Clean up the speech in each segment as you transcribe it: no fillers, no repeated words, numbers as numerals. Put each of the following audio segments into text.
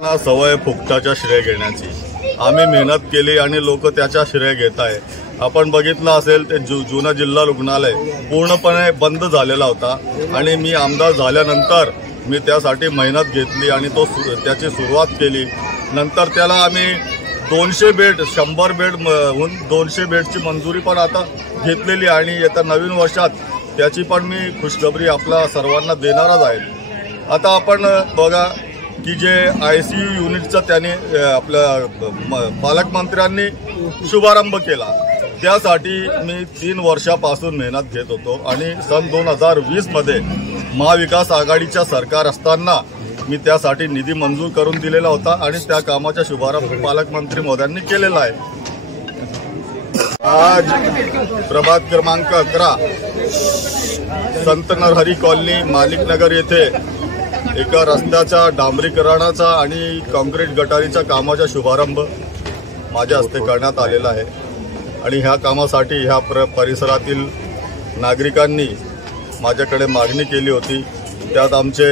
सवय फुकटाच्या श्रेय घेण्याची। आम्ही मेहनत केली आणि लोक त्याच्या श्रेय घेत आहे। आपण बघितलं असेल ते जुना जिल्हा रुग्णालय पूर्णपणे बंद झालेला होता आणि मी आमदार झाल्यानंतर मी त्यासाठी मेहनत घेतली आणि त्याची सुरुवात केली। नंतर त्याला आम्ही 200 बेड 100 बेडहून 200 बेडची मंजुरी पण आता घेतलेली आणि येत्या नवीन वर्षात त्याची पण मी खुशखबरी आपल्या सर्वांना देणारच आहे। आता आपण बघा की जे ICU युनिटचा त्याने आपल्या पालकमंत्र्यांनी शुभारंभ केला, त्यासाठी मी 3 वर्षापासून मेहनत घेत होतो आणि सन 2020 मध्ये महाविकास आघाडीच्या सरकार असताना मी त्यासाठी निधी मंजूर करून दिलेला होता आणि त्या कामाचा शुभारंभ पालकमंत्री महोदयांनी केलेला आहे। आज प्रभाग क्रमांक 11 संत नरहरी कॉलनी मालिक नगर येथे एका रस्त्याच्या डांबरीकरणाचा आणि कॉन्क्रीट गटारीच्या कामाचा शुभारंभ माझ्या हस्ते करण्यात आलेला आहे आणि ह्या कामासाठी ह्या परिसरातील नागरिकांनी माझ्याकडे मागणी केली होती। त्यात आमचे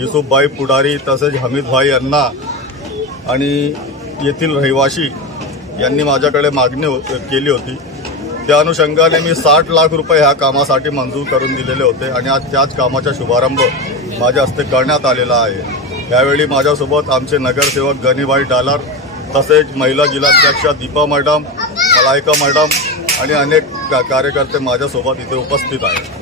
युसुफभाई पुढारी तसेच हमीदभाई यांना आणि येथील रहिवासी यांनी माझ्याकडे मागणी केली होती। त्या अनुषंगाने मी 60 लाख रुपये ह्या कामासाठी मंजूर करून दिलेले होते आणि आज त्याच कामाचा शुभारंभ माझ्या हस्ते करण्यात आलेला आहे। यावेळी माझ्यासोबत आमचे नगरसेवक गनीभाई डालार तसेच महिला जिल्हाध्यक्षा दीपा मॅडम, मलायका मॅडम आणि अनेक कार्यकर्ते माझ्यासोबत इथे उपस्थित आहेत।